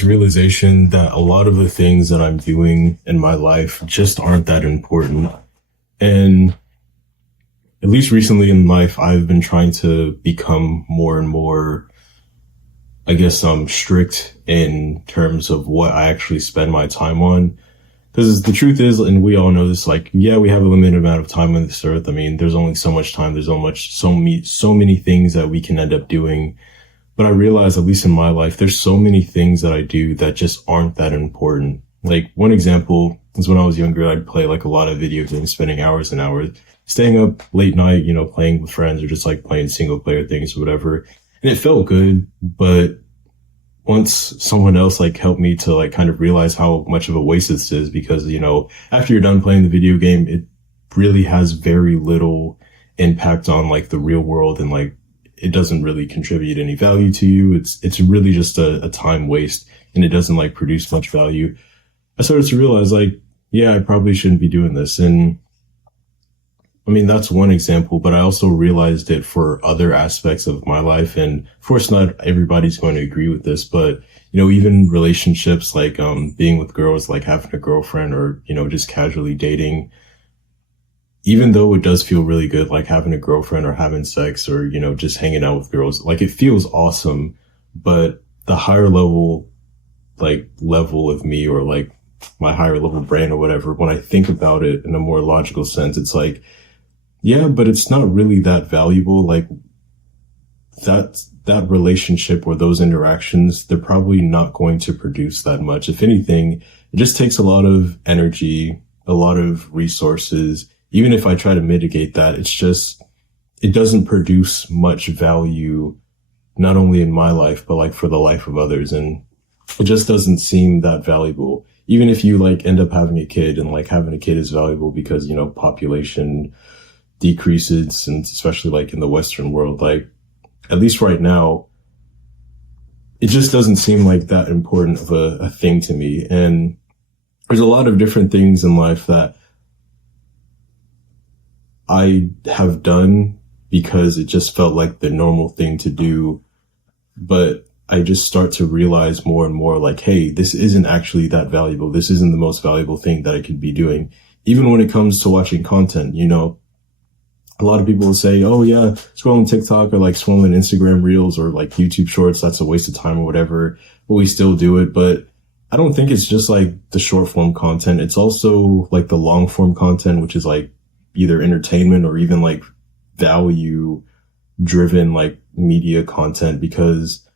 this realization that a lot of the things that I'm doing in my life just aren't that important. And at least recently in life, I've been trying to become more and more, I guess, strict in terms of what I actually spend my time on. Because the truth is, and we all know this, like, yeah, we have a limited amount of time on this earth. I mean, there's only so much time. There's so many things that we can end up doing. But I realize, at least in my life, there's so many things that I do that just aren't that important. Like, one example is when I was younger, I'd play like a lot of video games, spending hours and hours, staying up late night, playing with friends or just like playing single player things or whatever. And it felt good, but once someone else like helped me to like kind of realize how much of a waste this is, because, after you're done playing the video game, it really has very little impact on like the real world, and like it doesn't really contribute any value to you. It's really just a time waste, and it doesn't like produce much value. I started to realize like, yeah, I probably shouldn't be doing this. And I mean, that's one example, but I also realized it for other aspects of my life. And of course, not everybody's going to agree with this, but, even relationships, like, being with girls, like having a girlfriend or, just casually dating, even though it does feel really good, like having a girlfriend or having sex or, just hanging out with girls, like it feels awesome. But the higher level of me, or like my higher level brain or whatever, when I think about it in a more logical sense, it's like, yeah, but it's not really that valuable. Like that relationship or those interactions, they're probably not going to produce that much. If anything, it just takes a lot of energy, a lot of resources. Even if I try to mitigate that, it doesn't produce much value, not only in my life, but like for the life of others. And it just doesn't seem that valuable. Even if you like end up having a kid, and like having a kid is valuable because, population decreases, and especially like in the Western world, like at least right now, it just doesn't seem like that important of a thing to me. And there's a lot of different things in life that I have done because it just felt like the normal thing to do. But I just start to realize more and more like, hey, this isn't actually that valuable. This isn't the most valuable thing that I could be doing. Even when it comes to watching content, a lot of people will say, oh yeah, scrolling TikTok or like scrolling Instagram reels or like YouTube shorts, that's a waste of time or whatever, but we still do it. But I don't think it's just like the short form content. It's also like the long form content, which is like either entertainment or even like value driven like media content. Because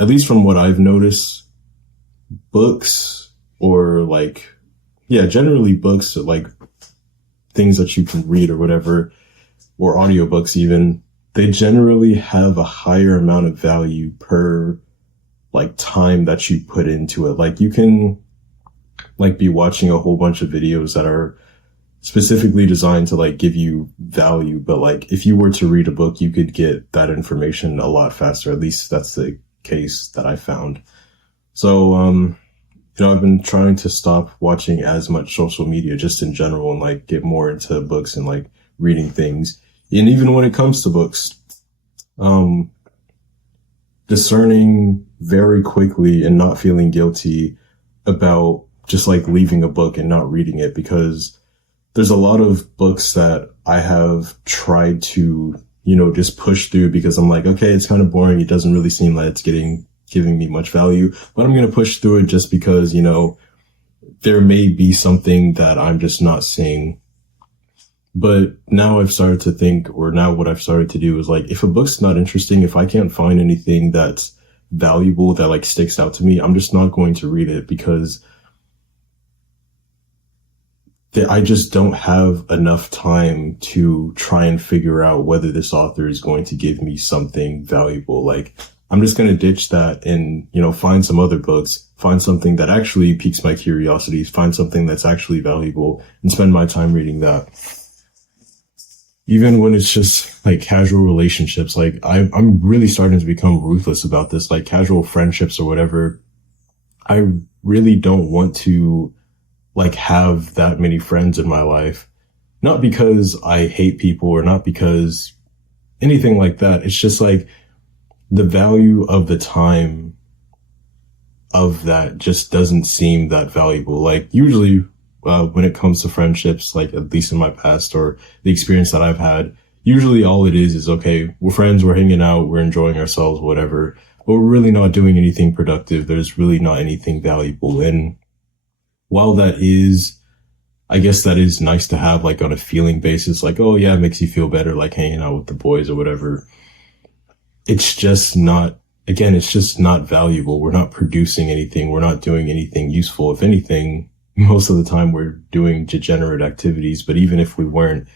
at least from what I've noticed, books or like, yeah, generally books are like things that you can read or whatever, or audiobooks even, they generally have a higher amount of value per like time that you put into it. Like you can like be watching a whole bunch of videos that are specifically designed to like give you value, but like if you were to read a book, you could get that information a lot faster. At least that's the case that I found. So I've been trying to stop watching as much social media just in general, and like get more into books and like reading things. And even when it comes to books, discerning very quickly and not feeling guilty about just like leaving a book and not reading it, because there's a lot of books that I have tried to, just push through because I'm like, okay, it's kind of boring. It doesn't really seem like it's giving me much value, but I'm going to push through it just because, there may be something that I'm just not seeing. But now I've started to think, or now what I've started to do is like, if a book's not interesting, if I can't find anything that's valuable that like sticks out to me, I'm just not going to read it, because I just don't have enough time to try and figure out whether this author is going to give me something valuable. Like, I'm just going to ditch that and, find some other books, find something that actually piques my curiosity, find something that's actually valuable, and spend my time reading that. Even when it's just like casual relationships, like I'm really starting to become ruthless about this, like casual friendships or whatever. I really don't want to like have that many friends in my life, not because I hate people or not because anything like that. It's just like the value of the time of that just doesn't seem that valuable. Like usually, when it comes to friendships, like at least in my past or the experience that I've had, usually all it is okay, we're friends, we're hanging out, we're enjoying ourselves, whatever, but we're really not doing anything productive. There's really not anything valuable. And while that is, I guess that is nice to have like on a feeling basis, like, oh yeah, it makes you feel better, like hanging out with the boys or whatever. It's just not, again, it's just not valuable. We're not producing anything. We're not doing anything useful. If anything, most of the time we're doing degenerate activities. But even if we weren't,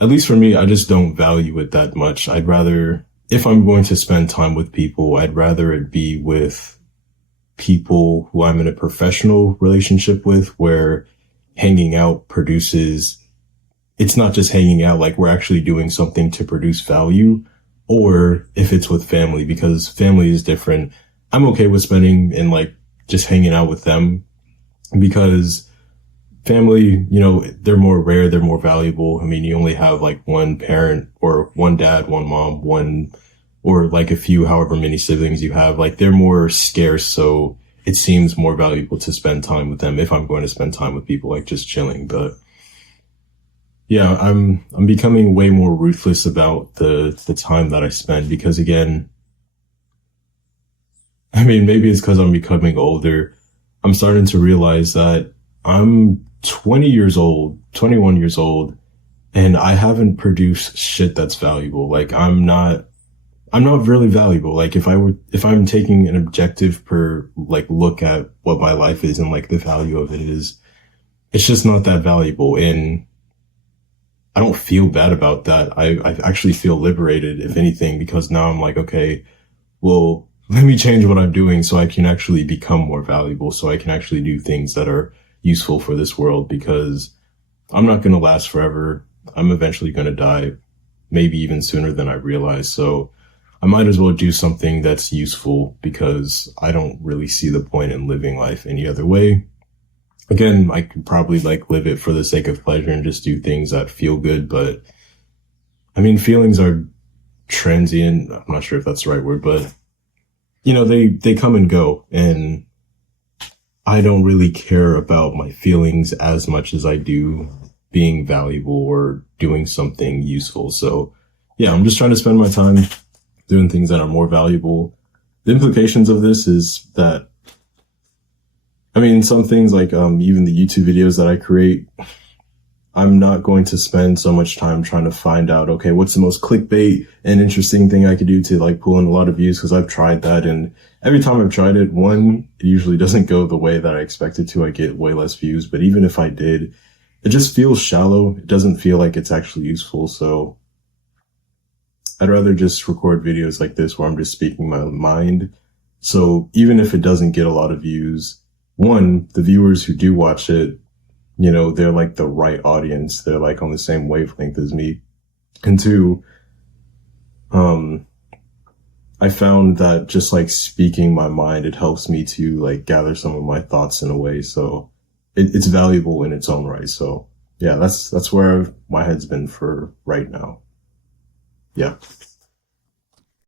at least for me, I just don't value it that much. I'd rather, if I'm going to spend time with people, I'd rather it be with people who I'm in a professional relationship with, where hanging out produces, it's not just hanging out, like we're actually doing something to produce value. Or if it's with family, because family is different. I'm okay with spending and like just hanging out with them, because family, you know, they're more rare, they're more valuable. I mean, you only have like one parent or one dad, one mom, one, or like a few, however many siblings you have. Like they're more scarce. So it seems more valuable to spend time with them if I'm going to spend time with people, like just chilling. But yeah, I'm becoming way more ruthless about the time that I spend, because again, I mean, maybe it's because I'm becoming older. I'm starting to realize that I'm 20 years old, 21 years old, and I haven't produced shit that's valuable. Like I'm not really valuable. Like if I'm taking an objective per like look at what my life is and like the value of it is, it's just not that valuable. And I don't feel bad about that. I actually feel liberated, if anything, because now I'm like, okay, well, let me change what I'm doing so I can actually become more valuable, so I can actually do things that are useful for this world, because I'm not going to last forever. I'm eventually going to die, maybe even sooner than I realize. So I might as well do something that's useful, because I don't really see the point in living life any other way. Again, I could probably like live it for the sake of pleasure and just do things that feel good. But I mean, feelings are transient. I'm not sure if that's the right word, but you know, they come and go, and I don't really care about my feelings as much as I do being valuable or doing something useful. So yeah, I'm just trying to spend my time doing things that are more valuable. The implications of this is that, I mean, some things like even the YouTube videos that I create, I'm not going to spend so much time trying to find out, okay, what's the most clickbait and interesting thing I could do to like pull in a lot of views, because I've tried that, and every time I've tried it, one, it usually doesn't go the way that I expected to. I get way less views, but even if I did, it just feels shallow. It doesn't feel like it's actually useful. So I'd rather just record videos like this where I'm just speaking my mind. So even if it doesn't get a lot of views, one, the viewers who do watch it, you know, they're like the right audience. They're like on the same wavelength as me. And two, I found that just like speaking my mind, it helps me to like gather some of my thoughts in a way. So it's valuable in its own right. So yeah, that's where my head's been for right now. Yeah.